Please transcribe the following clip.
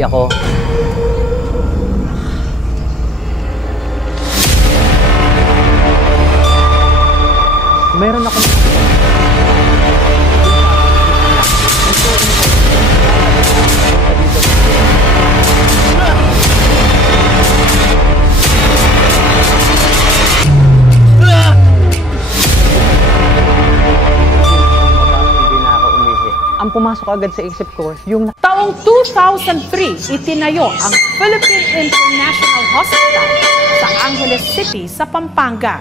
Uwi ako. Meron akong... Ang pumasok agad sa isip ko, yung... Taong 2003, itinayo ang Philippine International Hospital sa Angeles City sa Pampanga.